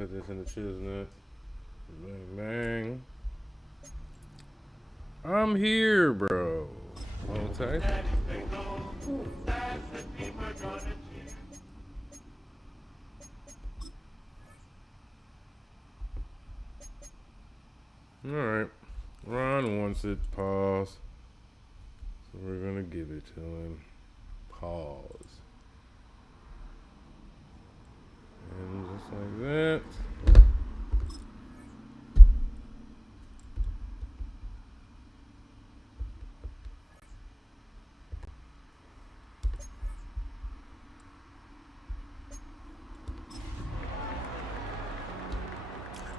put this in the chestnut. Bang, bang. I'm here, bro. Hold tight. Alright. Ron wants it. Pause. So we're going to give it to him. Pause. And just like that.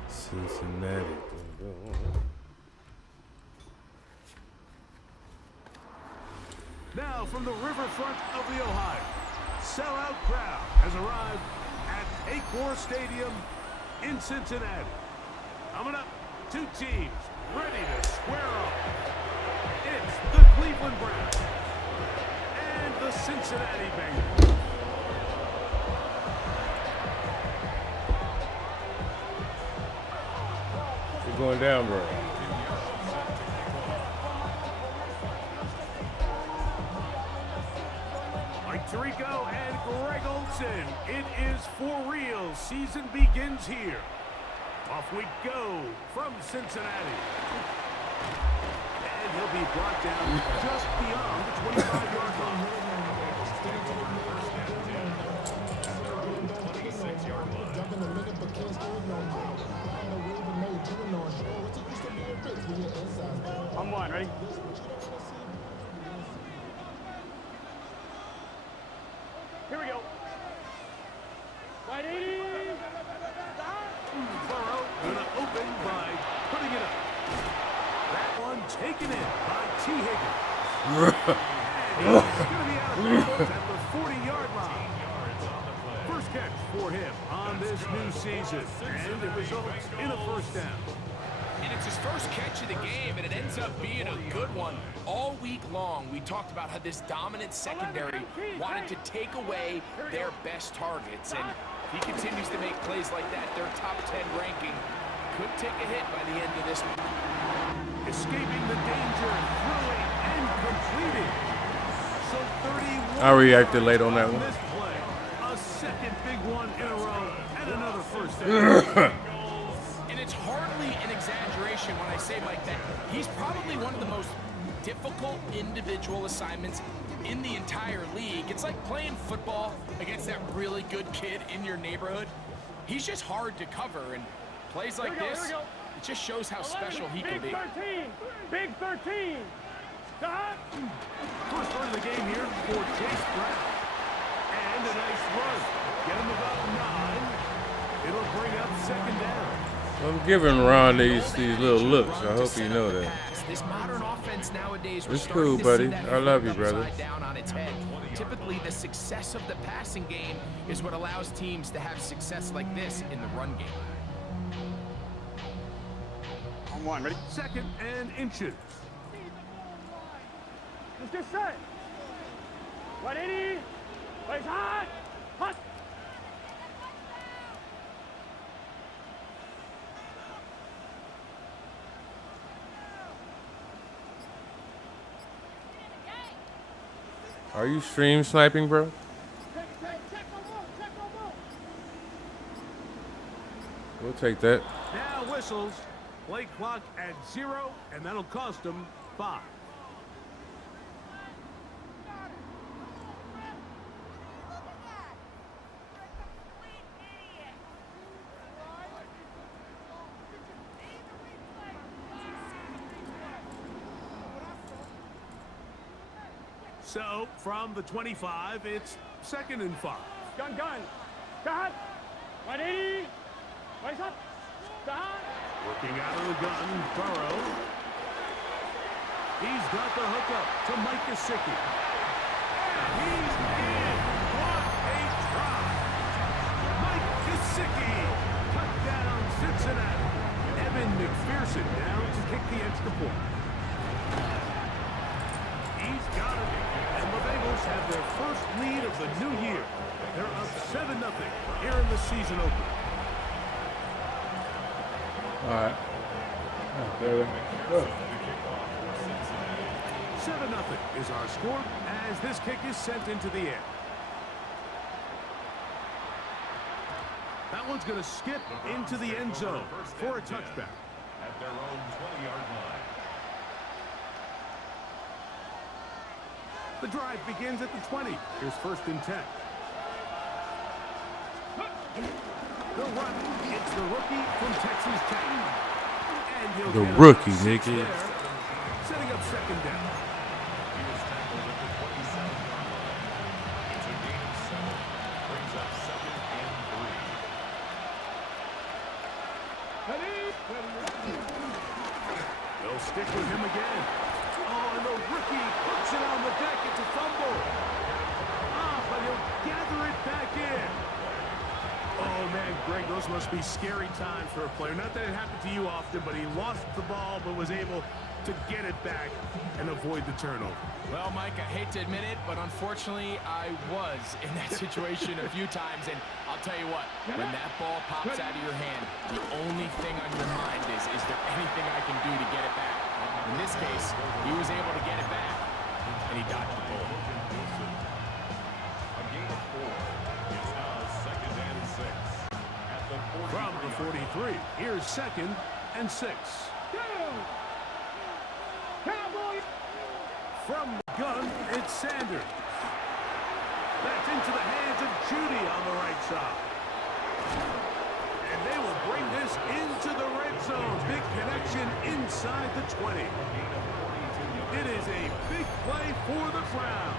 Cincinnati. Now from the riverfront of the Ohio, sellout crowd has arrived at Acor Stadium in Cincinnati. Coming up, two teams ready to square off. It's the Cleveland Browns and the Cincinnati Bengals. You're going down, bro. Mike Tirico and Greg Olsen. It is for real. Season begins here. Off we go from Cincinnati. And he'll be brought down just beyond the 25-yard line. 26-yard line. I'm one, ready? Here we go. Wide 80. Burrow gonna open by putting it up. That one taken in by T. Higgins. And he's gonna be out of bounds at the 40-yard line. First catch for him on this new season, and it results in a first down. And it's his first catch of the game, and it ends up being a good one. All week long, we talked about how this dominant secondary wanted to take away their best targets. And if he continues to make plays like that, their top 10 ranking could take a hit by the end of this. Escaping the danger, throwing, and completing. So 31. I reacted late on that one. This play, a second big one in a row, and another first down. And it's hardly an exaggeration when I say, Mike, that he's probably one of the most difficult individual assignments in the entire league. It's like playing football against that really good kid in your neighborhood. He's just hard to cover, and plays like this, it just shows how special he can be. Big 13. Stop. First run of the game here for Chase Brown. And a nice run. Get him about 9. It'll bring up second down. I'm giving Ron these little looks. I hope you know that. This modern offense nowadays, It's cool, buddy. I love you, brother. Down on its head. Typically, the success of the passing game is what allows teams to have success like this in the run game. On one, ready? Second and inches. Let's get set. 180. Place hot. Hot. Are you stream sniping, bro? We'll take that. Now whistles. Play clock at 0, and that'll cost them 5. So, from the 25, it's second and 5. Gun. Cut. 180. Place up. Stop. Working out of the gun, Burrow. He's got the hookup to Mike Gesicki. He's in. What a try. Mike Gesicki. Touchdown, Cincinnati. Evan McPherson down to kick the extra point. He's got it. And the Bengals have their first lead of the new year. They're up 7-0 here in the season opener. All right. There. 7-0 is our score as this kick is sent into the air. That one's going to skip into the end zone for a touchback. At their own 20-yard line. The drive begins at the 20. Here's 1st and 10. The run. It's the rookie from Texas Tech. And he'll The get rookie, about 6 Nicky. there, setting up 2nd down. He was tackled at the 27-yard line. It's a gain of 7. Brings up 2nd and 3. They'll stick with him again. Oh, and the rookie puts it on the deck. It's a fumble. But he'll gather it back in. Oh, man, Greg, those must be scary times for a player. Not that it happened to you often, but he lost the ball but was able to get it back and avoid the turnover. Well, Mike, I hate to admit it, but unfortunately, I was in that situation a few times. And I'll tell you what, when that ball pops out of your hand, the only thing on your mind is there anything I can do to get it back? In this case, he was able to get it back, and he dodged the bullet. A gain of 4. It's now 2nd and 6. At the 43. From the 43, here's 2nd and 6. Cowboys! From the gun, it's Sanders. That's into the hands of Judy on the right side. And they will bring this into the red zone. Big connection inside the 20. It is a big play for the Browns.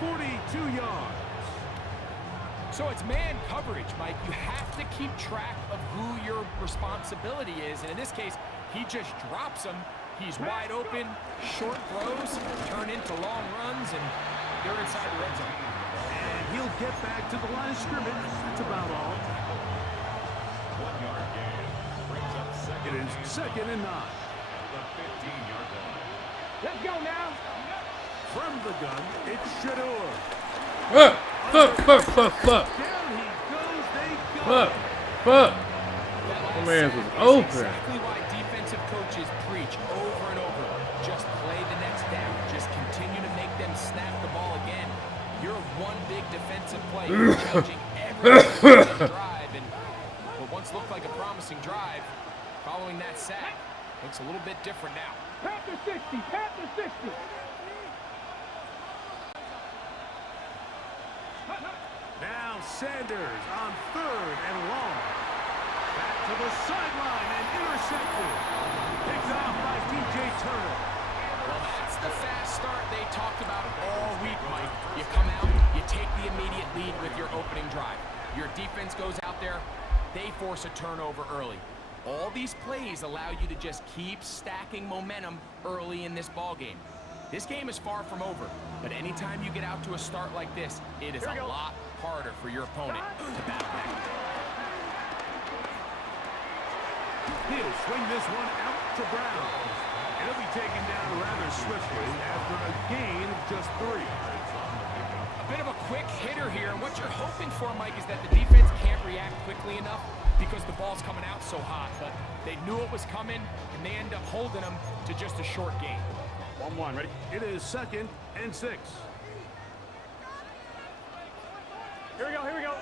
42 yards. So it's man coverage, Mike. You have to keep track of who your responsibility is. And in this case, he just drops him. He's wide open, short throws, turn into long runs, and they're inside the red zone. And he'll get back to the line of scrimmage. That's about all. 1-yard gain. Brings up 2nd. It is 2nd and 9. At the 15-yard line. Let's go now. From the gun, it's Shador. Fuck. Down he goes, they go. Fuck. That My last man's sack was is open. exactly why defensive coaches preach over and over. Just play the next down. Just continue to make them snap the ball again. You're one big defensive play. You're changing every drive. And what once looked like a promising drive, following that sack, looks a little bit different now. Panther 60, Panther 60. Now Sanders on 3rd and long. Back to the sideline and intercepted. Picked off by DJ Turner. Well, that's the fast start they talked about all week, Mike. You come out, you take the immediate lead with your opening drive. Your defense goes out there, they force a turnover early. All these plays allow you to just keep stacking momentum early in this ball game. This game is far from over, but anytime you get out to a start like this, it is a lot harder for your opponent to battle back. He'll swing this one out to Brown. And he'll be taken down rather swiftly after a gain of just 3. A bit of a quick hitter here, and what you're hoping for, Mike, is that the defense can't react quickly enough because the ball's coming out so hot, but they knew it was coming, and they end up holding them to just a short gain. 1-1, ready? It is 2nd and 6. Here we go.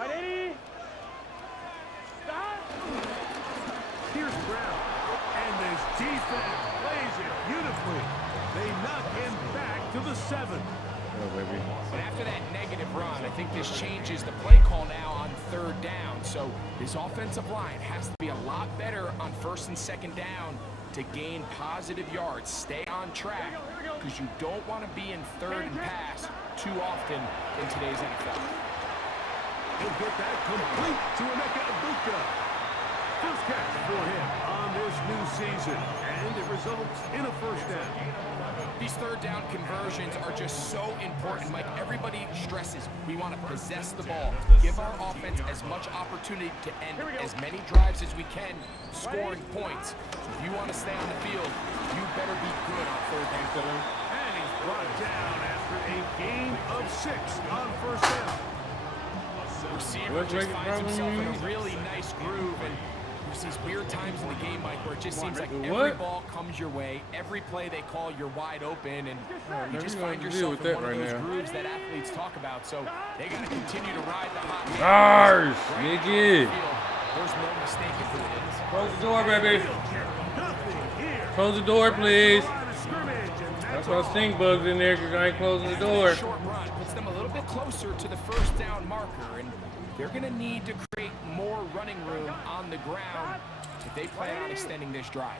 Right 80. Stop. Here's Brown. And this defense plays it beautifully. They knock him back to the 7. Oh, baby. But after that negative run, I think this changes the play call now on 3rd down. So this offensive line has to be a lot better on 1st and 2nd down to gain positive yards. Stay on track because you don't want to be in 3rd and pass too often in today's NFL. He'll get that complete to Emeka Egbuka. First catch for him on this new season, and it results in a 1st down. These 3rd down conversions are just so important, Mike. Everybody stresses we want to possess the ball, give our offense as much opportunity to end as many drives as we can, scoring points. So if you want to stay on the field, you better be good on 3rd down. And he's brought down after a gain of 6 on 1st down. Receiver just finds himself in a really nice groove, and There's these weird times in the game, Mike, where it just seems like every What? ball comes your way, every play they call, you're wide open, and you man, just we gonna find have to deal yourself with in that one of right those now. grooves that athletes talk about. So they got to continue to ride the hot hand. Ours, Right nigga. on the field, there's no mistaking who it is. Close the door, baby. Nothing here. Close the door, please. Line of scrimmage, and That's that's why all. stink bugs in there because I ain't closing the That door. short run puts them a little bit closer to the first down marker, and they're going to need to create more running room on the ground if they plan on extending this drive.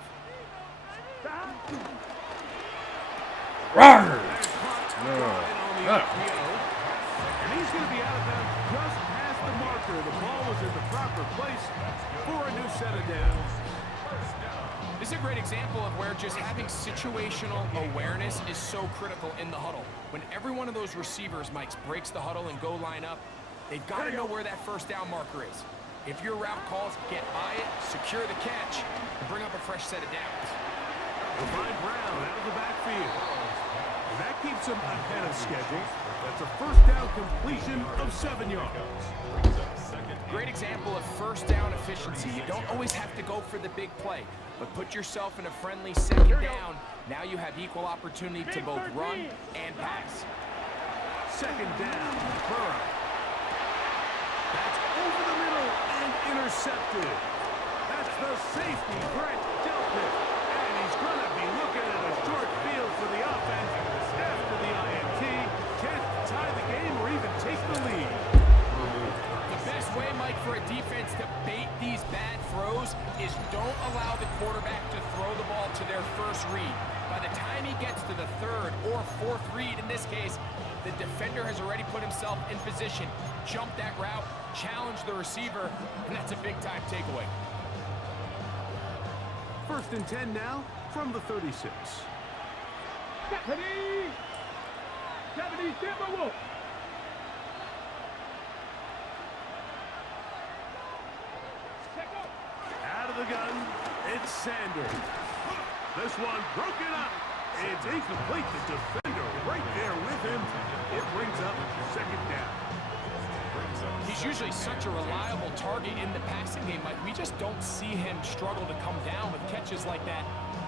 Rawr! On the Ah. RPO. And he's going to be out of bounds just past the marker. The ball was in the proper place for a new set of downs. This is a great example of where just having situational awareness is so critical in the huddle. When every one of those receivers, Mike, breaks the huddle and go line up, they've got to know where that first down marker is. If your route calls, get by it, secure the catch, and bring up a fresh set of downs. They'll find Brown out of the backfield. And that keeps him ahead of schedule. That's a first down completion of 7 yards. Great example of first down efficiency. You don't always have to go for the big play, but put yourself in a friendly second down. Now you have equal opportunity to both run and pass. Second down, Burrow. That's over the middle and intercepted. That's the safety, Brett Delpit. And he's going to be looking at a short field for the offense after the INT. Can't tie the game or even take the lead. The best way, Mike, for a defense to bait these bad throws is don't allow the quarterback to throw the ball to their first read. By the time he gets to the third or fourth read, in this case, the defender has already put himself in position, jump that route, challenge the receiver, and that's a big-time takeaway. First and 10 now from the 36. Stephanie! Stephanie Timberwolf! Out of the gun, it's Sanders. This one broken up. It's incomplete. The defender right there with him. It brings up second down. He's usually such a reliable target in the passing game, Mike. We just don't see him struggle to come down with catches like that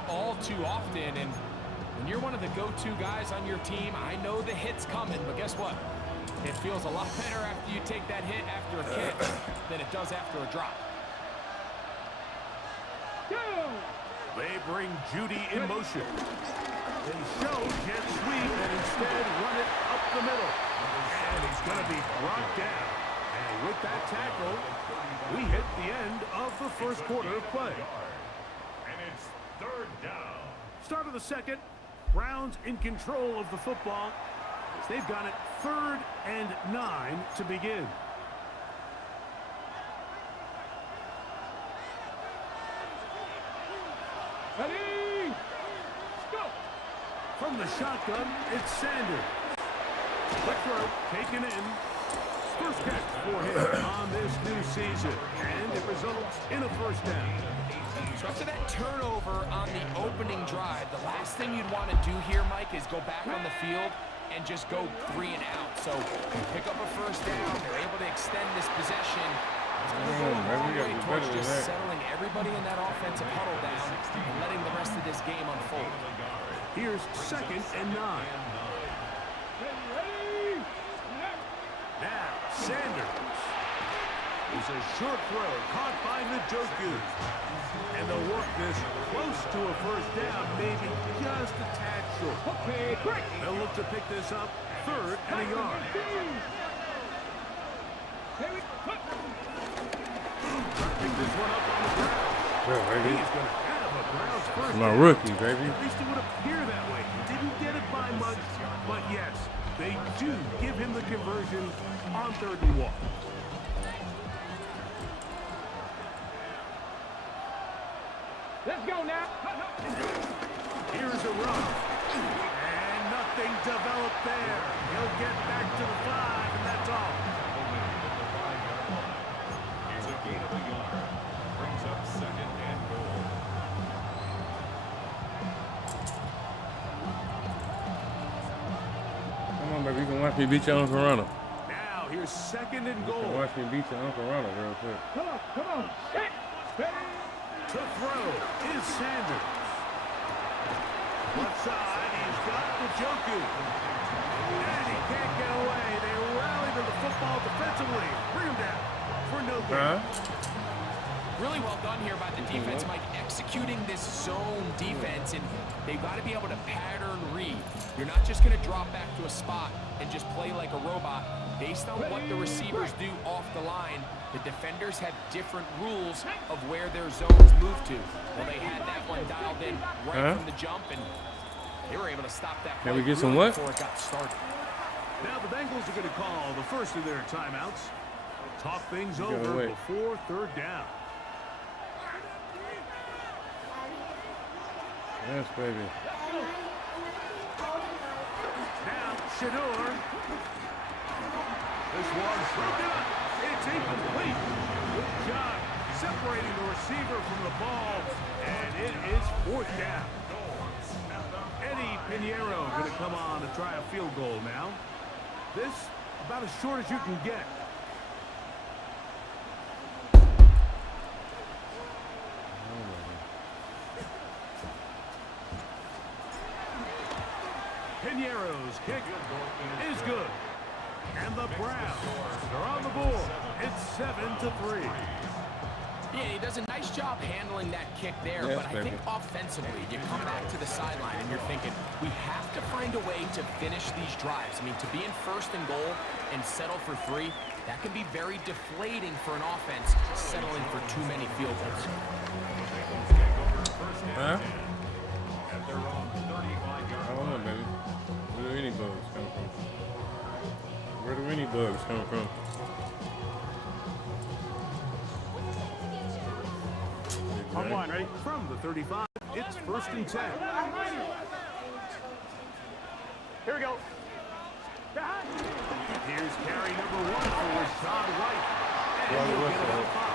all too often. And when you're one of the go-to guys on your team, I know the hit's coming, but guess what? It feels a lot better after you take that hit after a catch than it does after a drop. They bring Judy in motion. They show jet sweep and instead run it up the middle. And he's going to be brought down. And with that tackle, we hit the end of the first quarter of play. And it's third down. Start of the second. Browns in control of the football. They've got it 3rd and 9 to begin. Ready? Go! From the shotgun, it's Sanders. Quick throw, taken in. First catch for him on this new season. And it results in a first down. So after that turnover on the opening drive, the last thing you'd want to do here, Mike, is go back on the field and just go 3 and out. So pick up a first down. They're able to extend this possession. It's going to go a long way towards just settling everybody in that offensive huddle down and letting the rest of this game unfold. Here's 2nd and 9. Ready? Now, Sanders. It's a short throw caught by Njoku. And they'll work this close to a first down, maybe just a tad short. Okay, quick! They'll look to pick this up 3rd and a yard. Pick this one up on the ground. Yeah, baby. He's going to have a Browns first My down. rookie, baby. At least it would appear that way. Didn't get it by much, but yes, they do give him the conversion on 3rd and 1. Let's go now! Here's a run. And nothing developed there. He'll get back to the 5, and that's all. Here's a gain of a yard. Brings up 2nd and goal. Come on, baby. You can watch me beat your Uncle Ronald. Now, here's 2nd and You can goal. watch me beat your Uncle Ronald real quick. Come on, come on! Hit! Ready? throw is Sanders. Left side, he's got the Njoku. And he can't get away. They rally to the football defensively. Bring him down for no gain. Really well done here by the defense, Mike, executing this zone defense, and they've got to be able to pattern read. You're not just going to drop back to a spot and just play like a robot. Based on what the receivers do off the line, the defenders have different rules of where their zones move to. Well, they had that one dialed in right from the jump, and they were able to stop that play Can we get some what? before it got started. Now the Bengals are going to call the first of their timeouts. Talk things over before third down. Yes, baby. Now Shador. This one's broken up. It's incomplete. Good job separating the receiver from the ball, and it is fourth down. Eddie Pinheiro going to come on to try a field goal now. This about as short as you can get. Pinheiro's kick is good. And the Browns are on the board. It's 7-3. Yeah, he does a nice job handling that kick there, but I think offensively, you come back to the sideline and you're thinking, we have to find a way to finish these drives. I mean, to be in first and goal and settle for 3, that can be very deflating for an offense settling for too many field goals. Huh? I don't know, baby. Where do any bugs come from? Where do any bugs come from? On one, ready? From the 35, it's first and 10. Here we go. Here's carry number 1 for Rashad White. And he'll get a foul.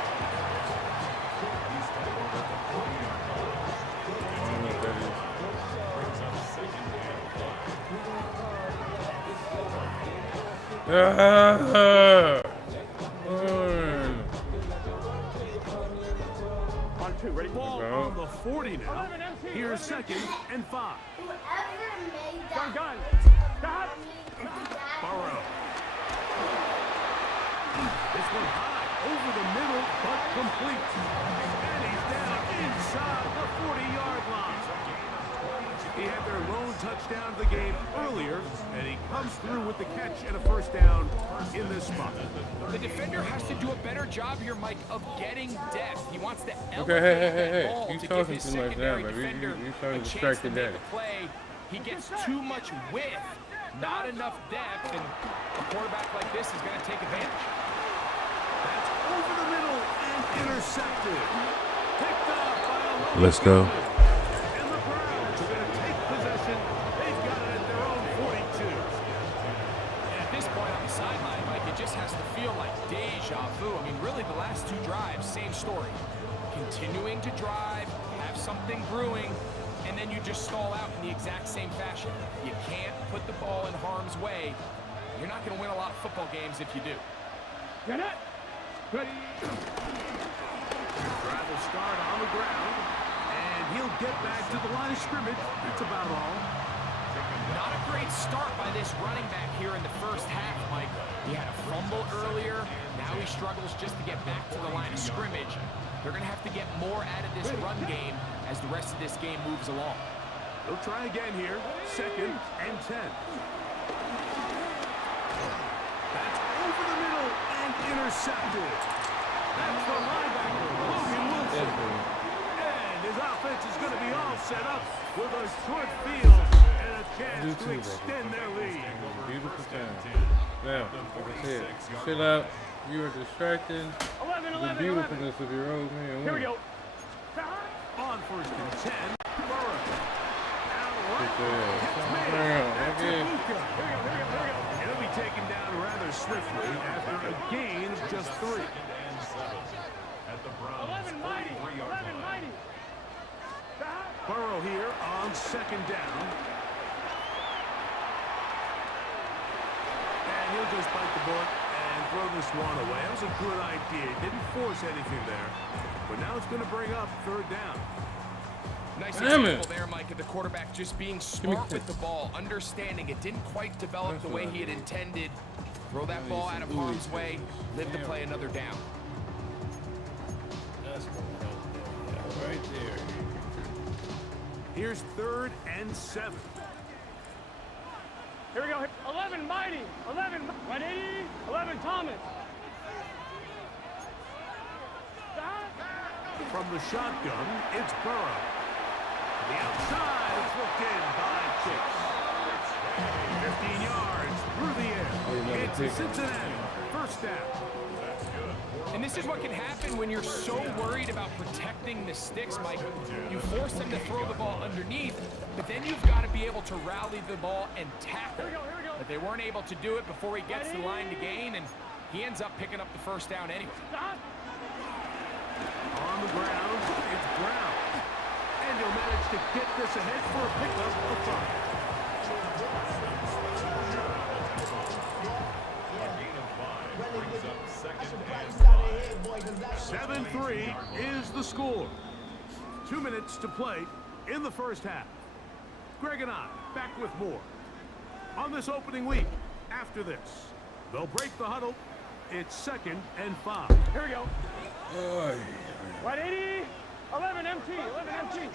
On 2, ready? Ball on the 40 now. Here's second and 5. Gun. Burrow. This one high over the middle, but complete. And he's down inside the 40-yard line. He had their lone touchdown of the game earlier, and he comes through with the catch and a first down in this spot. The defender has to do a better job here, Mike, of getting depth. He wants to elevate Okay, that ball you to give talking his too much now, secondary baby. defender You a starting chance to distracted make daddy. a play. He gets too much width, not enough depth, and a quarterback like this is going to take advantage. That's over the middle and intercepted. Picked up by a Let's go. And the Browns are going to take possession. They've got it at their own 42. At this point on the sideline, Mike, it just has to feel like deja vu. I mean, really, the last 2 drives, same story. Continuing to drive, have something brewing, and then you just stall out in the exact same fashion. You can't put the ball in harm's way. You're not going to win a lot of football games if you do. Get it. Ready. Drive will start on the ground, and he'll get back to the line of scrimmage. That's about all. Not a great start by this running back here in the first half, Mike. He had a fumble earlier. Now he struggles just to get back to the line of scrimmage. They're going to have to get more out of this run game as the rest of this game moves along. They'll try again here. Second and 10. That's over the middle and intercepted. That's the linebacker, Logan Wilson. And his offense is going to be all set up with a short field and a chance to extend their lead. Beautiful time. Now, like I said, chill out. You are distracting 11, the beautifulness of your old man. Here we go. On first and 10, Burrow. Out right. Okay. He'll be taken down rather swiftly after a gain of just 3. 11 mighty. Burrow here on second down. And he'll just bite the bullet and throw this one away. That was a good idea. Didn't force anything there. But now it's going to bring up third down. Nice Damn example there, Mike, of the quarterback just being smart with the ball, understanding it didn't quite develop the way he had intended. Throw that ball out of harm's way, live to play another down. That's right there. Here's 3rd and 7. Here we go. 11, Mighty. 11, 180. 11, Thomas. From the shotgun, it's Burrow. The outside, it's looked in by Chicks. 15 yards through the air. It's Cincinnati. First down. And this is what can happen when you're so worried about protecting the sticks, Mike. You force them to throw the ball underneath, but then you've got to be able to rally the ball and tackle. Here we go. But they weren't able to do it before he gets the line to gain, and he ends up picking up the first down anyway. Stop. On the ground, it's Brown. And he'll manage to get this ahead for a pickup of 5. 7-3 is the score. 2 minutes to play in the first half. Greg and I back with more on this opening week. After this, they'll break the huddle. It's 2nd and 5. Here we go. 180. 11, MT. 11, MT.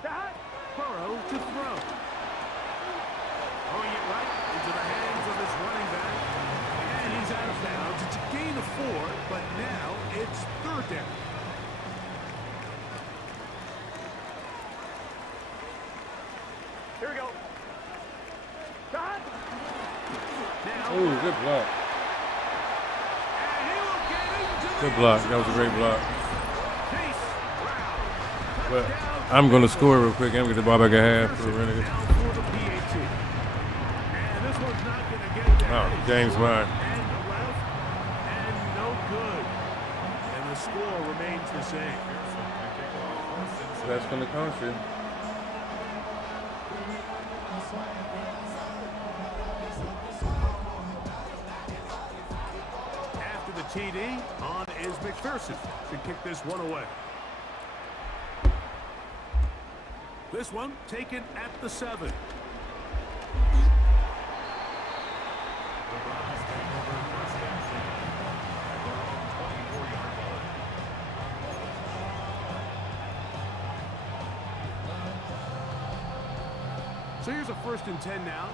Stop. Burrow to throw. Throwing it right into the hands of his running back. And he's out of bounds. It's a gain of 4, but now it's 3rd down. Here we go. Stop. Now, Ooh, good block. and he'll get into the Good block. That was a great block. Chase Brown. Well, Touchdown. I'm going to score real quick. I'm going to get the ball back at half for the Renegades. Down for the PAT. And this one's not going to get there. Oh, James Meyer. And left, and no good. And the score remains the same. That's going to cost you. After the TD, on is McPherson to kick this one away. This one taken at the 7. So here's a 1st and 10 now.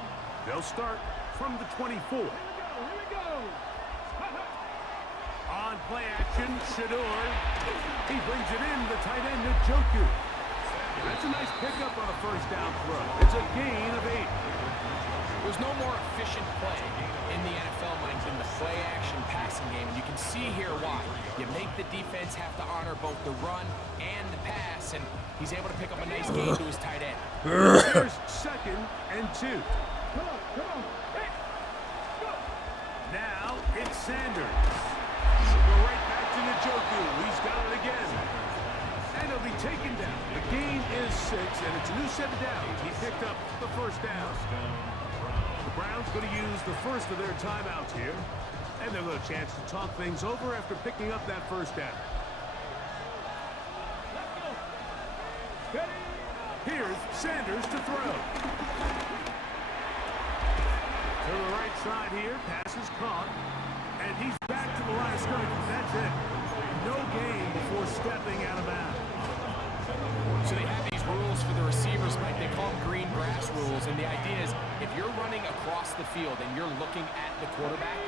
They'll start from the 24. Here we go. On play action, Shador. He brings it in, the tight end, Njoku. That's a nice pickup on a 1st down throw. It's a gain of 8. There's no more efficient play in the NFL, Mike, than the play-action passing game. And you can see here why. You make the defense have to honor both the run and the pass, and he's able to pick up a nice gain to his tight end. Here's 2nd and 2. Come on. Hey. Go. Now it's Sanders. Go right back to Njoku. He's got it again. And he'll be taken down. The gain is 6, and it's a new set of downs. He picked up the 1st down. The Browns going to use the first of their timeouts here. And they'll have a chance to talk things over after picking up that 1st down. Here's Sanders to throw. To the right side here, pass is caught, and he's back to the line of scrimmage. That's it. No gain before stepping out of bounds. So they have these rules for the receivers, Mike. They call them green grass rules, and the idea is if you're running across the field and you're looking at the quarterback,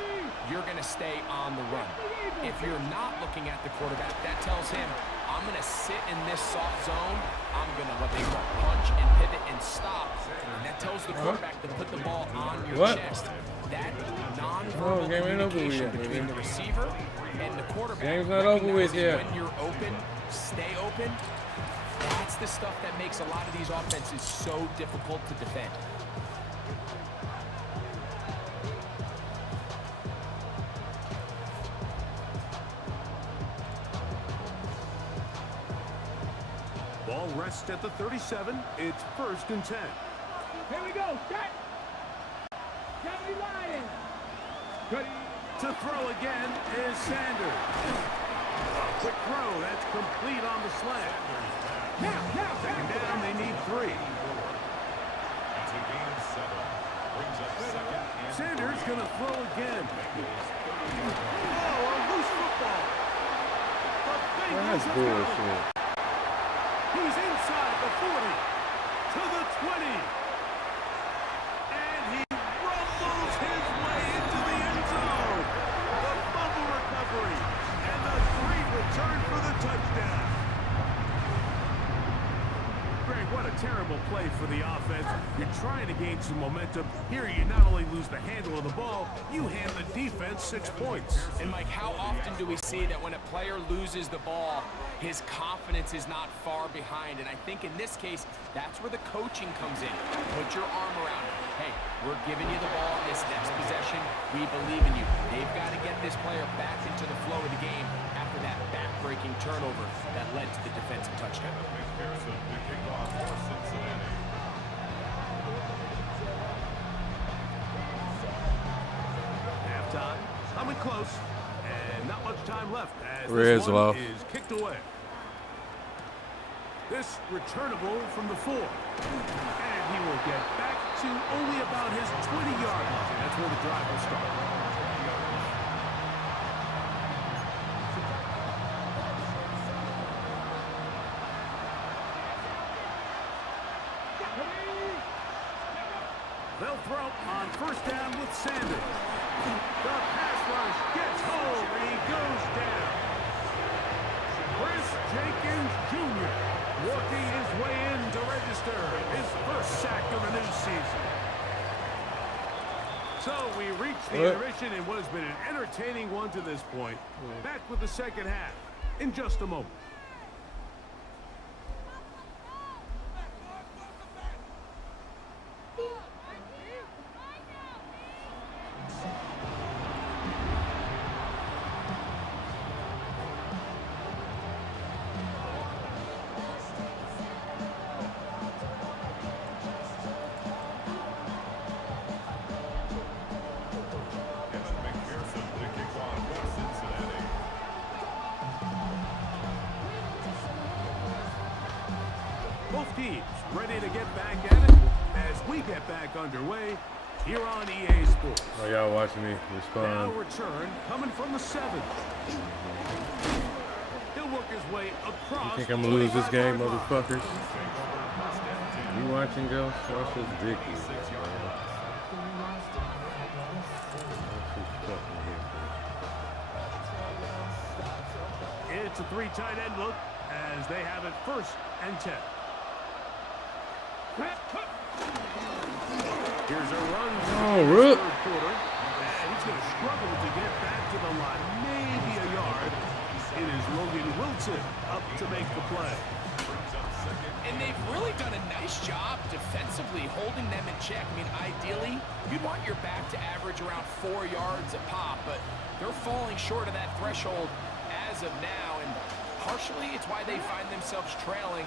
you're going to stay on the run. If you're not looking at the quarterback, that tells him, I'm going to sit in this soft zone. I'm going to what they call punch and pivot and stop. And that tells the quarterback to put the ball on your chest. That non-verbal communication between the receiver and the quarterback. Game's not over with yet. When you're open, stay open. That's the stuff that makes a lot of these offenses so difficult to defend. Ball rests at the 37. It's 1st and 10. Here we go. Set. Get me lying. To throw again is Sanders. A quick throw. That's complete on the slant. Second down, they need 3. It's a gain of 7. Brings up second and Sanders going to throw again. Oh, a loose football. The Bengals That's have got it. bullshit. He's inside the 40 to the 20. And he rumbles his way into the end zone. The fumble recovery and the great return for the touchdown. Greg, what a terrible play for the offense. You're trying to gain some momentum. Here you not only lose the handle of the ball, you hand the defense 6 points. And Mike, how often do we see that when a player loses the ball, his confidence is not far behind? And I think in this case, that's where the coaching comes in. Put your arm around it. Hey, we're giving you the ball this next possession. We believe in you. They've got to get this player back into the flow of the game after that back-breaking turnover that led to the defensive touchdown. McPherson to kick off for Cincinnati. Halftime, coming close, and not much time left as Red's this one low. is kicked away. This returnable from the 4. And he will get back to only about his 20-yard line. That's where the drive will start. They'll throw on first down with Sanders. The pass rush gets home and he goes down. Chris Jenkins Jr. working his way in to register his first sack of the new season. So we reach the intermission in what has been an entertaining one to this point. Back with the second half in just a moment. McPherson to kick off for Cincinnati. Both teams ready to get back at it as we get back underway here on EA Sports. Oh, y'all watching me Now respond? return coming from the 7. He'll work his way across. Think I'm gonna lose this game, 25-yard line. motherfuckers? You watching, Ghost? Watch this ridiculous. It's a 3 tight end look as they have it 1st and 10. Here's a run. Oh, Rook. Third quarter. And he's going to struggle to get back to the line. Maybe a yard. It is Logan Wilson up to make the play. And they've really done a nice job defensively holding them in check. I mean, ideally, you'd want your back to average around 4 yards a pop, but they're falling short of that threshold as of now, and partially it's why they find themselves trailing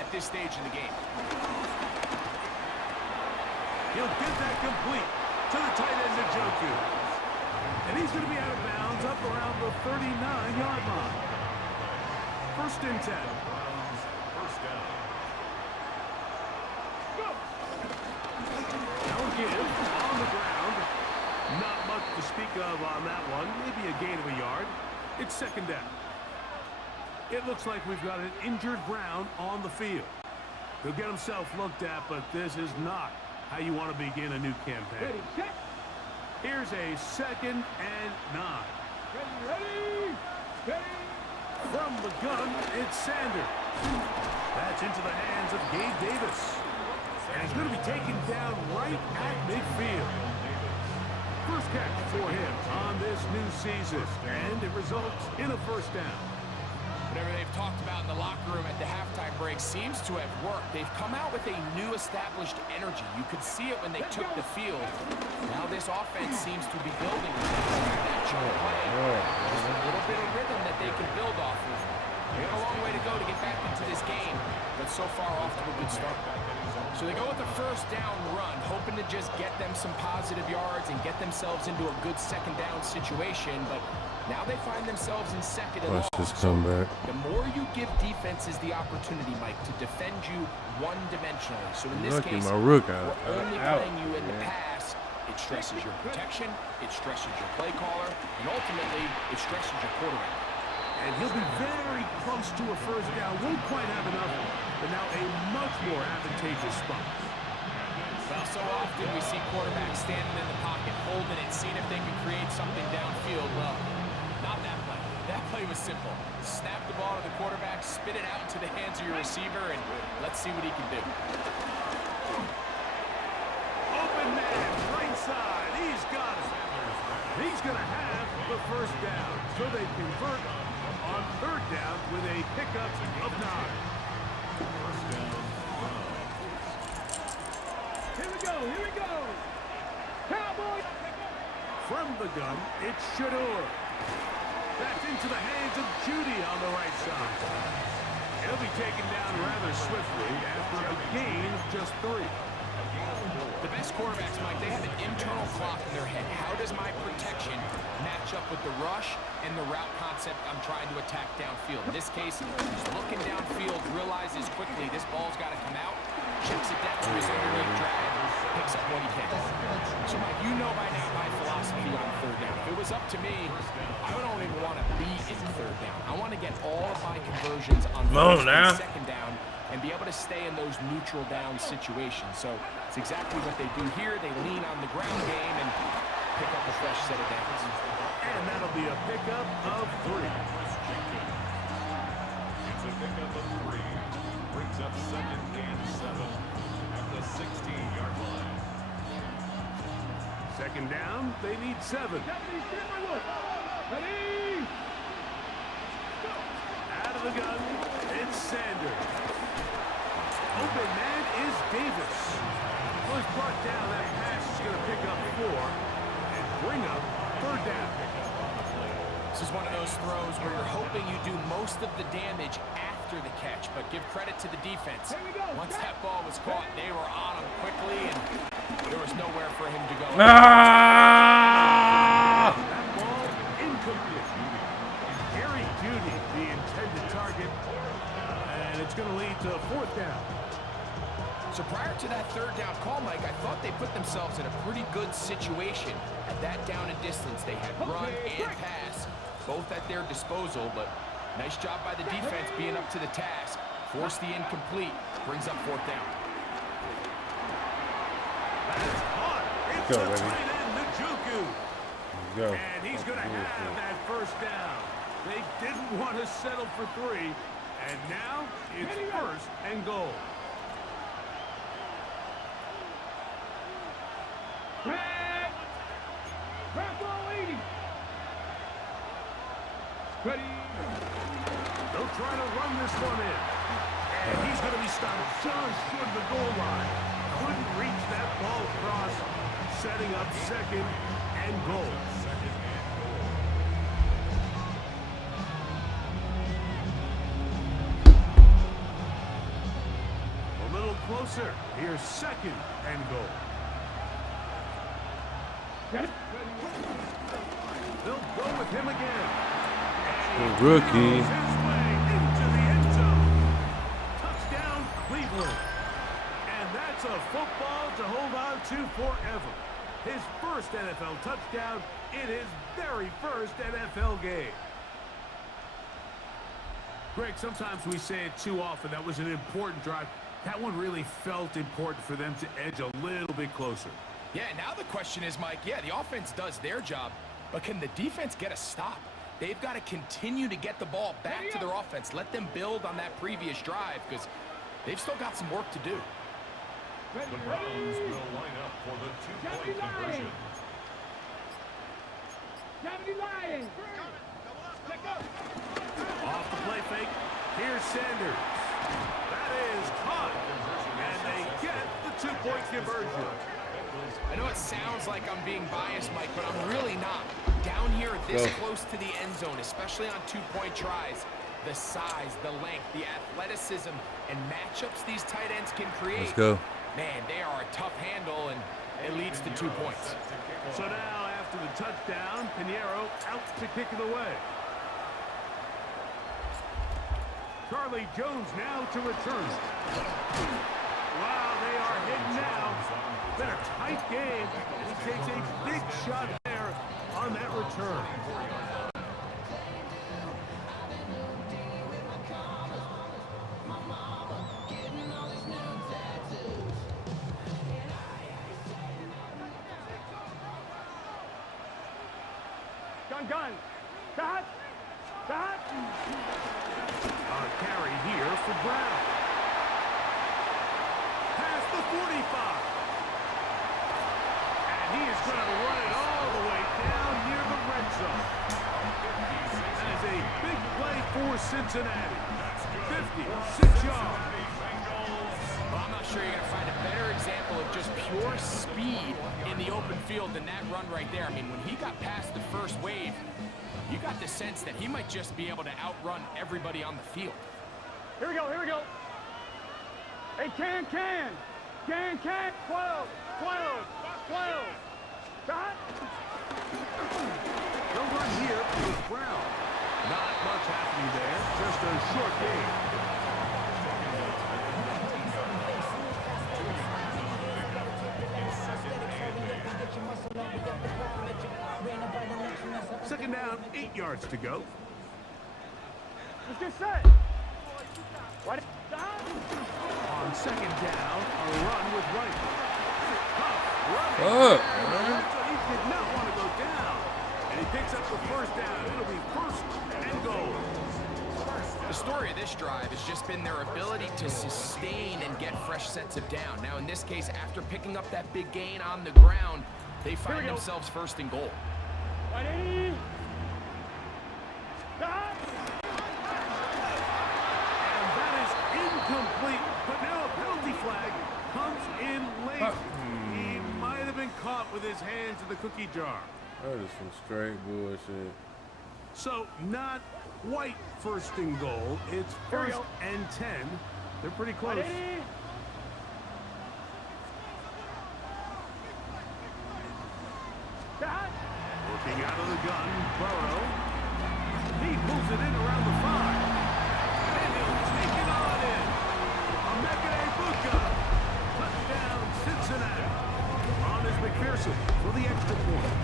at this stage in the game. He'll get that complete to the tight end, Njoku. And he's going to be out of bounds up around the 39-yard line. 1st and 10. First down. Now give on the ground. Not much to speak of on that one. Maybe a gain of a yard. It's 2nd down. It looks like we've got an injured Brown on the field. He'll get himself looked at, but this is not how you want to begin a new campaign. Here's a 2nd and 9. From the gun, it's Sanders. That's into the hands of Gabe Davis. And he's going to be taken down right at midfield. First catch for him on this new season, and it results in a 1st down. Whatever they've talked about in the locker room at the halftime break seems to have worked. They've come out with a new established energy. You could see it when they took the field. Now this offense seems to be building that chunk play. Just a little bit of rhythm that they can build off of. They have a long way to go to get back into this game. but so far off to a good start. So they go with the first down run, hoping to just get them some positive yards and get themselves into a good second down situation, but now they find themselves in second and long. Watch this comeback. The more you give defenses the opportunity, Mike, to defend you one-dimensionally. So in this case, my rook we're out. only playing you in the pass. It stresses your protection, it stresses your play caller, and ultimately, it stresses your quarterback. And he'll be very close to a first down. Won't quite have enough, but now a much more advantageous spot. Well, so often we see quarterbacks standing in the pocket, holding it, seeing if they can create something downfield. Well, not that play. That play was simple. Snap the ball to the quarterback, spit it out into the hands of your receiver, and let's see what he can do. Open man, right side. He's got it. He's going to have the first down. So they convert on third down with a pickup of 9. Here we go, here we go. Cowboys. From the gun, it's Shador. That's into the hands of Judy on the right side. He'll be taken down rather swiftly after a gain of just 3. The best quarterbacks, Mike, they have an internal clock in their head. How does my protection match up with the rush and the route concept I'm trying to attack downfield? In this case, he's looking downfield, realizes quickly this ball's got to come out, checks it down to his underneath drag, picks up what he can. So, Mike, you know by now my philosophy on third down. If it was up to me, I don't even want to be in third down. I want to get all of my conversions on first and second down and be able to stay in those neutral down situations. So it's exactly what they do here. They lean on the ground game and pick up a fresh set of downs. And that'll be a pickup of 3. It's a pickup of 3. Brings up 2nd and 7 at the 16-yard line. Second down, they need 7. Ready? Out of the gun, it's Sanders. Open man is Davis. Well, he's brought down. That pass is going to pick up 4 and bring up third down. This is one of those throws where you're hoping you do most of the damage after the catch, but give credit to the defense. Once that ball was caught, they were on him quickly, and there was nowhere for him to go. That ball incomplete. Gary Judy, the intended target, and it's going to lead to 4th down. So prior to that third down call, Mike, I thought they put themselves in a pretty good situation at that down and distance. They had run and pass, both at their disposal, but nice job by the defense being up to the task. Force the incomplete, brings up 4th down. That's hot. It's Go, the baby. tight end, Njoku. Go. And he's going to have that first down. They didn't want to settle for 3, and now it's 1st and goal. Crack ball 80. Ready? They'll try to run this one in. And he's going to be stopped just short of the goal line. Couldn't reach that ball across, setting up 2nd and goal. A little closer. Here's 2nd and goal. They'll go with him again. The rookie. His way into the end zone. Touchdown, Cleveland. And that's a football to hold on to forever. His first NFL touchdown in his very first NFL game. Greg, sometimes we say it too often. That was an important drive. That one really felt important for them to edge a little bit closer. Yeah, now the question is, Mike, yeah, the offense does their job, but can the defense get a stop? They've got to continue to get the ball back to their offense. Let them build on that previous drive because they've still got some work to do. The Browns will line up for the 2-point conversion. Off the play fake. Here's Sanders. That is caught. And they get the 2-point conversion. I know it sounds like I'm being biased, Mike, but I'm really not. Down here this close to the end zone, especially on 2-point tries, the size, the length, the athleticism, and matchups these tight ends can create. Let's go. Man, they are a tough handle, and it leads to 2 points. So now, after the touchdown, Pinheiro out to kick it away. Charlie Jones now to return. Wow, they are hitting now. Been a tight game, and he takes a big shot there on that return. Gun. Dot. A carry here for Brown. Past the 45. And he is going to run it all the way down near the red zone. That is a big play for Cincinnati. 56 yards. Well, I'm not sure you're going to find a better example of just pure speed in the open field than that run right there. I mean, when he got past the first wave, you got the sense that he might just be able to outrun everybody on the field. Here we go. Hey, can. 12. Dot. No run here with Brown. Not much happening there. Just a short game. Second down, 8 yards to go. Let's get set. What? Dot. On second down, a run with Wright. Tough Fuck, running. man. So he did not want to go down. And he picks up the first down. It'll be first and goal. The story of this drive has just been their ability to sustain and get fresh sets of down. Now, in this case, after picking up that big gain on the ground, they find themselves first and goal. 180. Dot. And that is incomplete. But now a penalty flag comes in late. He might have been caught with his hands in the cookie jar. That is some straight bullshit. So not quite first and goal. It's Here we first go. and 10. They're pretty close. 180. Dot. Looking out of the gun, Burrow. He pulls it in around the 5. And he'll take it on in. Emeka Egbuka. Touchdown, Cincinnati. On is McPherson for the extra point.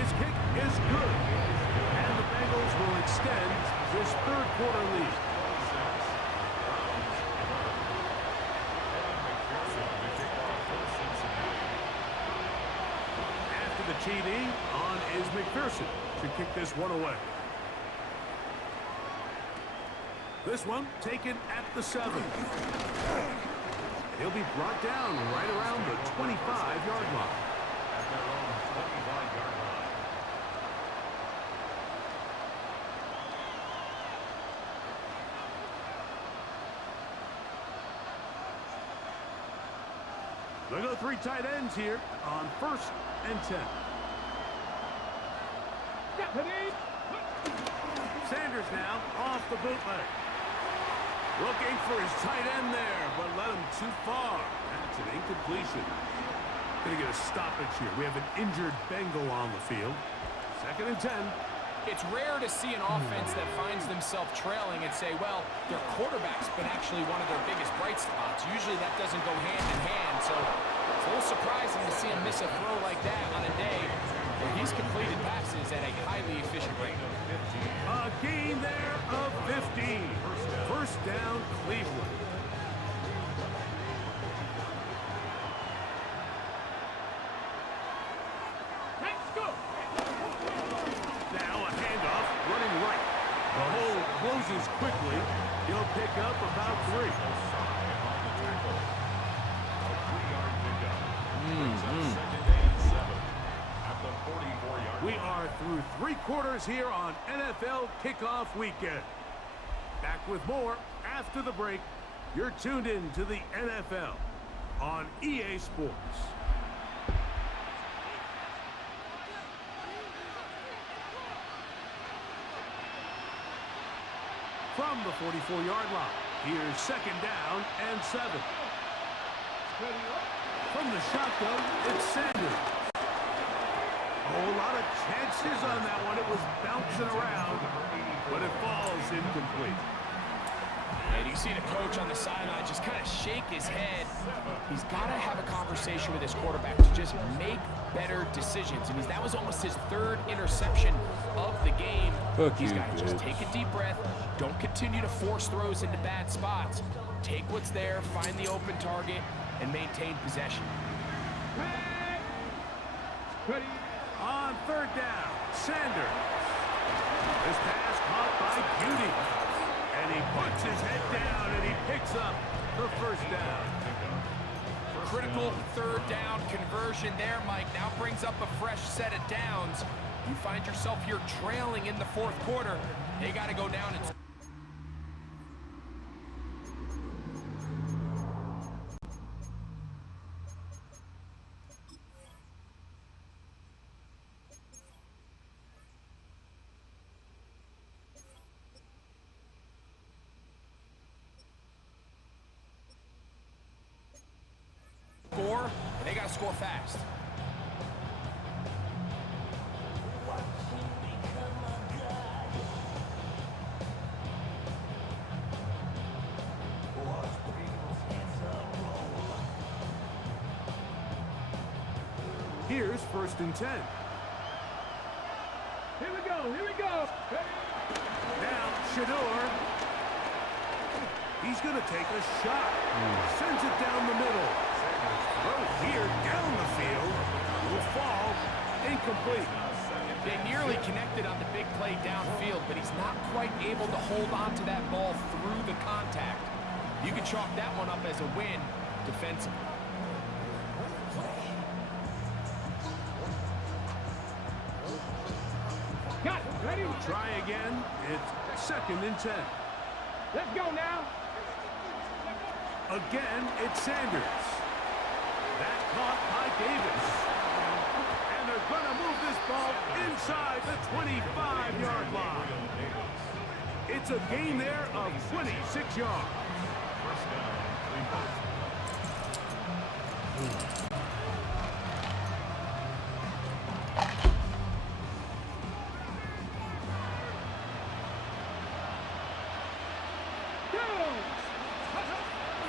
His kick is good. And the Bengals will extend this third quarter lead. After the TD, on is McPherson to kick this one away. This one taken at the 7. He'll be brought down right around the 25-yard line. At their own 25-yard line. They go 3 tight ends here on first and 10. Sanders now off the bootleg. Looking for his tight end there, but led him too far. That's an incompletion. Going to get a stoppage here. We have an injured Bengal on the field. Second and 10. It's rare to see an offense that finds themselves trailing and say, well, their quarterback's been actually one of their biggest bright spots. Usually that doesn't go hand in hand, so it's a little surprising to see him miss a throw like that on a day where he's completed passes at a highly efficient rate. A gain there of 15. First down, Cleveland. Let's go. Now a handoff, running right. The hole closes quickly. He'll pick up about 3. We are through 3 quarters here on NFL Kickoff Weekend. Back with more after the break. You're tuned in to the NFL on EA Sports. from the 44-yard line. Here's second down and 7. From the shotgun, it's Sanders. A whole lot of chances on that one. It was bouncing around, but it falls incomplete. And you see the coach on the sideline just kind of shake his head. He's got to have a conversation with his quarterback to just make better decisions. And that was almost his 3rd interception of the game. He's got to just take a deep breath. Don't continue to force throws into bad spots. Take what's there, find the open target, and maintain possession. On 3rd down, Sanders. This pass caught by Beauty. And he puts his head down and he picks up the first down. Critical 3rd down conversion there, Mike. Now brings up a fresh set of downs. You find yourself here trailing in the 4th quarter. They got to go down and... score, and they got to score fast. Here's 1st and 10. Here we go, here we go. Now, Shador. He's going to take a shot. Sends it down the middle. Throw here down the field. Will fall incomplete. They nearly connected on the big play downfield, but he's not quite able to hold on to that ball through the contact. You can chalk that one up as a win defensively. Got it, ready? Try again. It's 2nd and 10. Let's go now. Again, it's Sanders. That caught by Davis. And they're going to move this ball inside the 25-yard line. It's a gain there of 26 yards. First down, 3 points.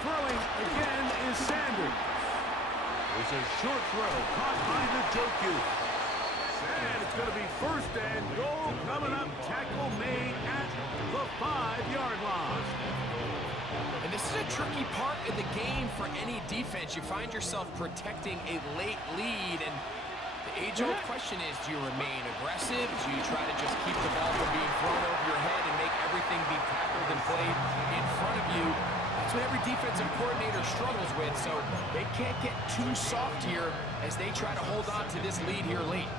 Throwing again is Sanders. It's a short throw caught by the Joku. And it's going to be 1st and goal coming up. Tackle made at the 5-yard line. And this is a tricky part of the game for any defense. You find yourself protecting a late lead, and the age-old question is, do you remain aggressive? Do you try to just keep the ball from being thrown over your head and make everything be tackled and played in front of you? That's what every defensive coordinator struggles with, so they can't get too soft here as they try to hold on to this lead here late.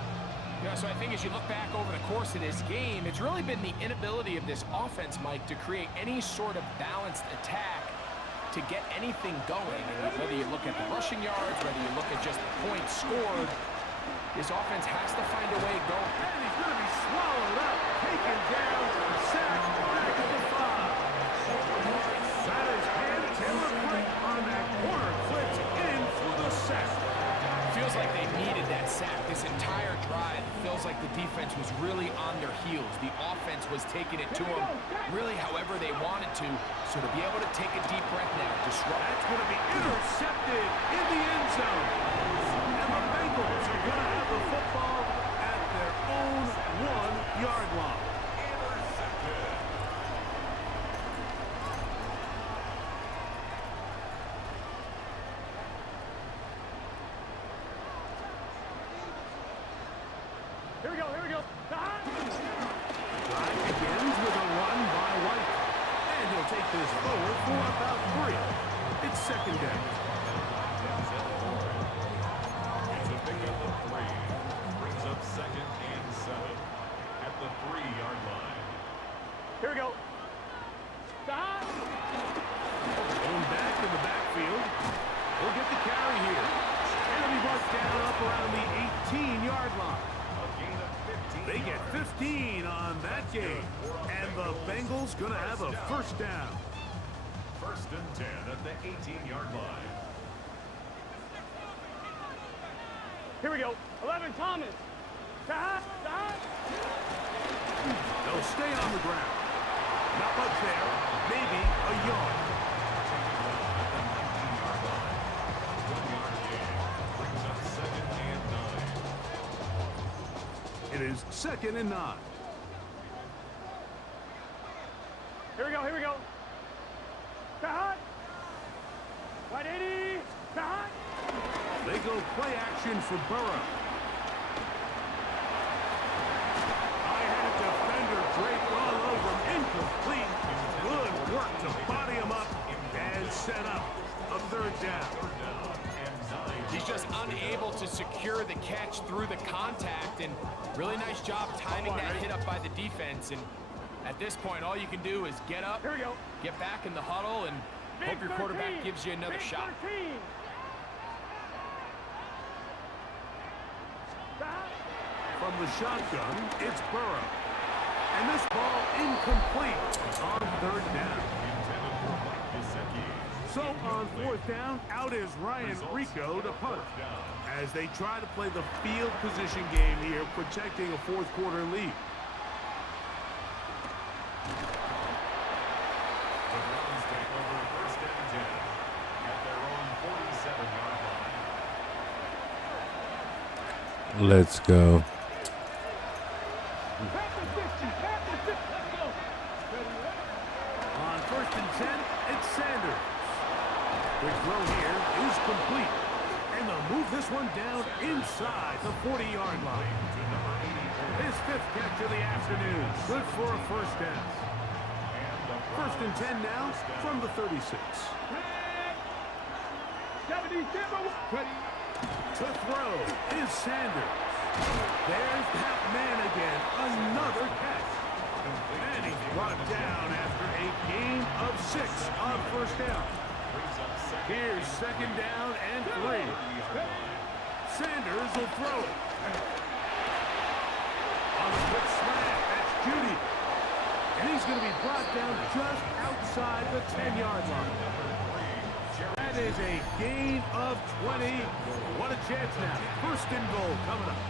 Yeah, so I think as you look back over the course of this game, it's really been the inability of this offense, Mike, to create any sort of balanced attack to get anything going. And whether you look at the rushing yards, whether you look at just the points scored, this offense has to find a way going. And he's going to be swallowed up, taken down, sacked back at the 5. That is hand Taylor Britt on that corner, flips in for the sack. Feels like they needed that sack this entire drive. It feels like the defense was really on their heels. The offense was taking it to them really however they wanted to. So to be able to take a deep breath now, disrupt. That's going to be intercepted in the end zone. And the Bengals are going to have the football at their own 1-yard line. Here we go, here we go. Drive begins with a run by White. And he'll take this forward for about 3. It's 2nd down. It's a pickup of 3. Brings up 2nd and 7 at the 3-yard line. Here we go. Going back in the backfield. We'll get the carry here. And he brought down up around the 18-yard line. A gain of 15 They get 15 on that game. And the Bengals going to have a first down. 1st and 10 at the 18-yard line. Here we go. 11, Thomas. They'll stay on the ground. Not much there. Maybe a yard. It is 2nd and 9. Here we go, here we go. Cut. 180. Cut. They go play action for Burrow. High-headed defender draped all over him. Incomplete. Good work to body him up and set up a 3rd down. He's just unable to secure the catch through the contact, and really nice job timing that hit up by the defense. And at this point, all you can do is get up, Here we go. get back in the huddle, and hope your quarterback gives you another shot. 13. From the shotgun, it's Burrow. And this ball incomplete on 3rd down. So on 4th down, out is Ryan Rico to punt. As they try to play the field position game here, protecting a 4th quarter lead. The Browns take over 1st and 10 at their own 47-yard line. Let's go. On 1st and 10, it's Sanders. Quick throw here is complete. And they'll move this one down inside the 40-yard line. His 5th catch of the afternoon. Good for a 1st down. 1st and 10 now from the 36. To throw is Sanders. There's that man again. Another catch. And he's brought down after a gain of 6 on 1st down. Here's 2nd down and 3. Sanders will throw it. On the quick slant, that's Judy. And he's going to be brought down just outside the 10-yard line. That is a gain of 20. What a chance now. 1st and goal coming up.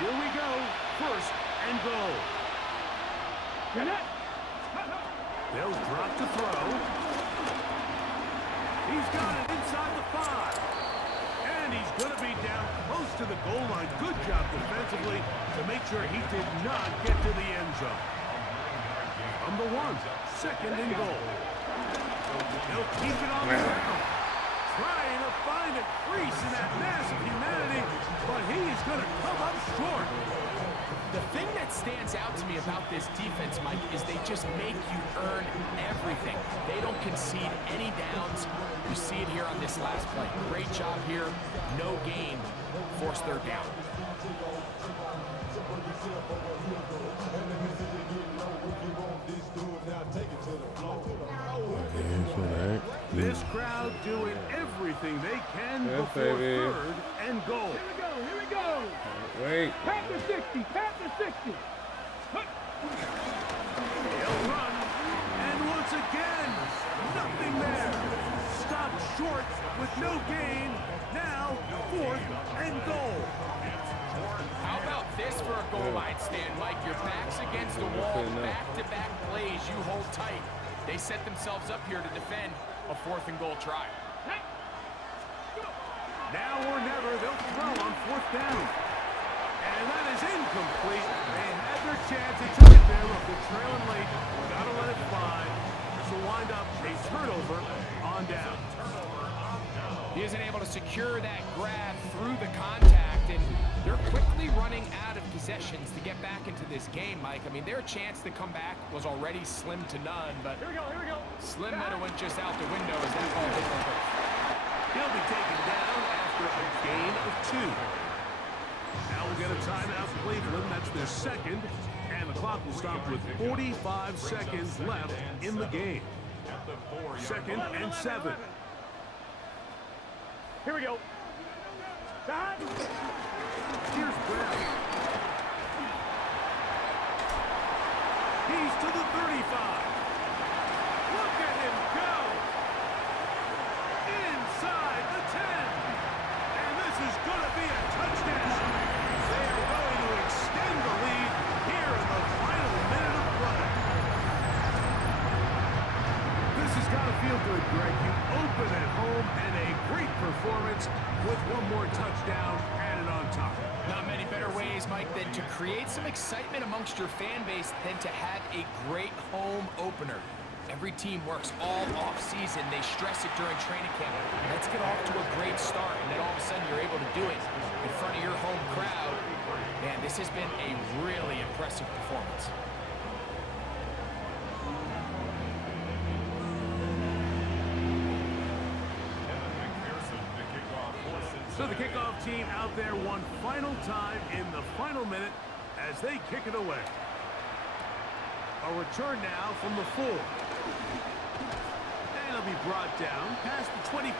Here we go. 1st and goal. They'll drop to throw. He's got it inside the 5. And he's going to be down close to the goal line. Good job defensively to make sure he did not get to the end zone. From the 1, 2nd and goal. They'll keep it on the ground. Trying to find a crease in that mass of humanity, but he is going to come up short. The thing that stands out to me about this defense, Mike, is they just make you earn everything. They don't concede any downs. You see it here on this last play. Great job here. No gain. Forced 3rd down. This crowd doing everything they can Yes, before baby. 3rd and goal. Here we go. Wait. Panther 60, Panther 60. He'll run, and once again, nothing there. Stopped short with no gain. Now 4th and goal. How about this for a goal line stand, Mike? Your back's against the wall. Back-to-back plays. You hold tight. They set themselves up here to defend a 4th and goal try. Now or never, they'll throw on 4th down. And that is incomplete. They had their chance. They took it there. Look, they're trailing late. Gotta let it fly. This will wind up a turnover on down. He isn't able to secure that grab through the contact, and they're quickly running out of possessions to get back into this game, Mike. I mean, their chance to come back was already slim to none, but Here we go. Slim might have went just out the window as that ball hit the post. He'll be taken down after a gain of 2. Now we'll get a timeout, Cleveland. That's their 2nd. And the clock will stop with 45 seconds left in the game. 2nd and 7. Here we go. Time. Here's Brown. He's to the 35. Look at him go. Inside the 10. And this is going to be a touchdown. They are going to extend the lead here in the final minute of play. This has got to feel good, Greg. You open at home and a great performance with one more touchdown added on top. Not many better ways, Mike, than to create some excitement amongst your fan base than to have a great home opener. Every team works all off-season. They stress it during training camp. Let's get off to a great start, and then all of a sudden you're able to do it in front of your home crowd. Man, this has been a really impressive performance. So the kickoff team out there one final time in the final minute as they kick it away. A return now from the 4. And it'll be brought down past the 25.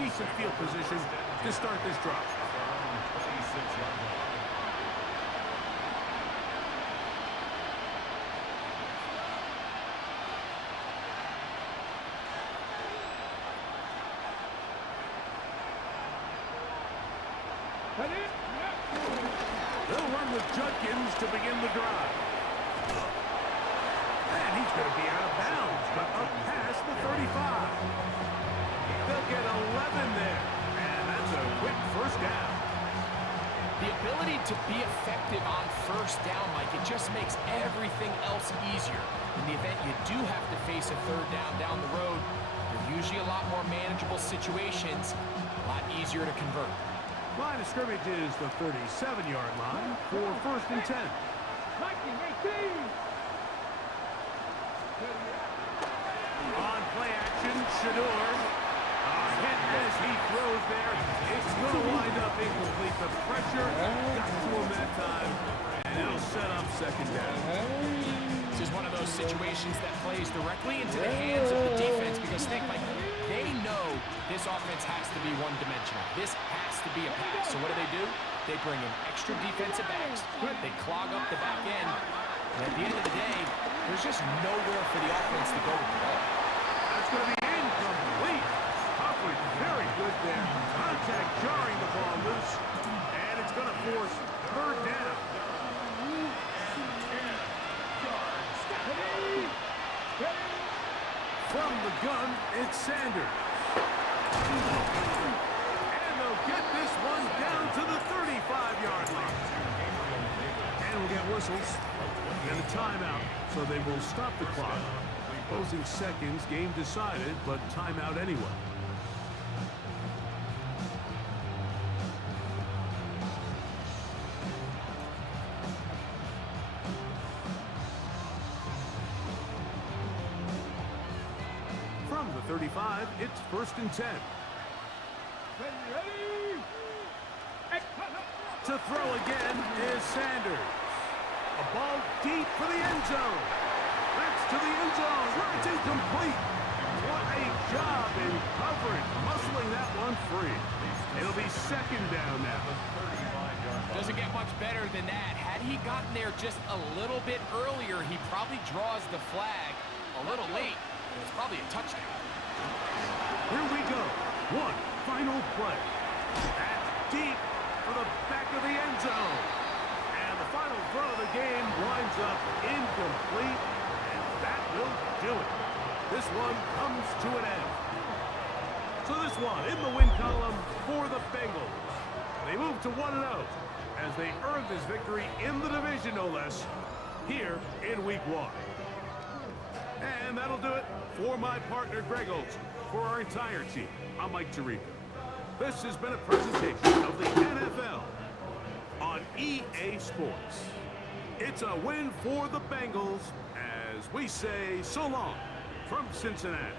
Decent field position to start this drive. They'll run with Judkins to begin the drive. And he's going to be out of bounds, but up past the 35. They'll get 11 there, and that's a quick first down. The ability to be effective on first down, Mike, it just makes everything else easier. In the event you do have to face a third down the road, they're usually a lot more manageable situations, a lot easier to convert. Line of scrimmage is the 37-yard line for first and 10. 1918. On play action, Shador. Hit as he throws there. It's going to wind up incomplete. The pressure got to him that time, and it'll set up second down. This is one of those situations that plays directly into the hands of the defense because think like they know this offense has to be one-dimensional. This has to be a pass. So what do? They bring in extra defensive backs. They clog up the back end. And at the end of the day, there's just nowhere for the offense to go with the ball. That's going to be incomplete. Humphrey very good there. Contact jarring the ball loose. And it's going to force third down. From the gun, it's Sanders. And they'll get this one down to the 35-yard line. And we'll get whistles and a timeout, so they will stop the clock. Closing seconds, game decided, but timeout anyway. From the 35, it's first and 10. To throw again is Sanders. A ball deep for the end zone. That's to the end zone. It's incomplete. What a job in coverage, muscling that one free. It'll be second down now. Doesn't get much better than that. Had he gotten there just a little bit earlier, he probably draws the flag a little late. It's probably a touchdown. Here we go. One final play. That's deep for the back of the end zone. And the final throw of the game winds up incomplete. And that will do it. This one comes to an end. So this one in the win column for the Bengals. They move to 1-0 as they earn this victory in the division, no less, here in Week 1. And that'll do it for my partner, Greg Olson. For our entire team, I'm Mike Tirico. This has been a presentation of the NFL on EA Sports. It's a win for the Bengals as we say so long from Cincinnati.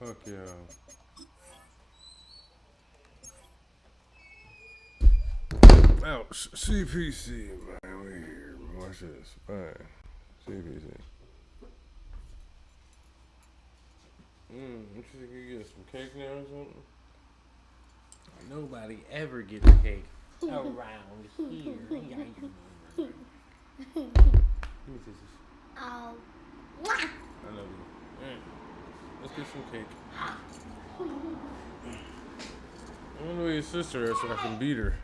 Fuck yeah. Ouch. CPC, man. We here. Watch this. Bang. CPC. What you think you get some cake now or something? Nobody ever gets cake around here. Let me taste this. Oh. I love you. Let's get some cake. I wonder where your sister is so I can beat her.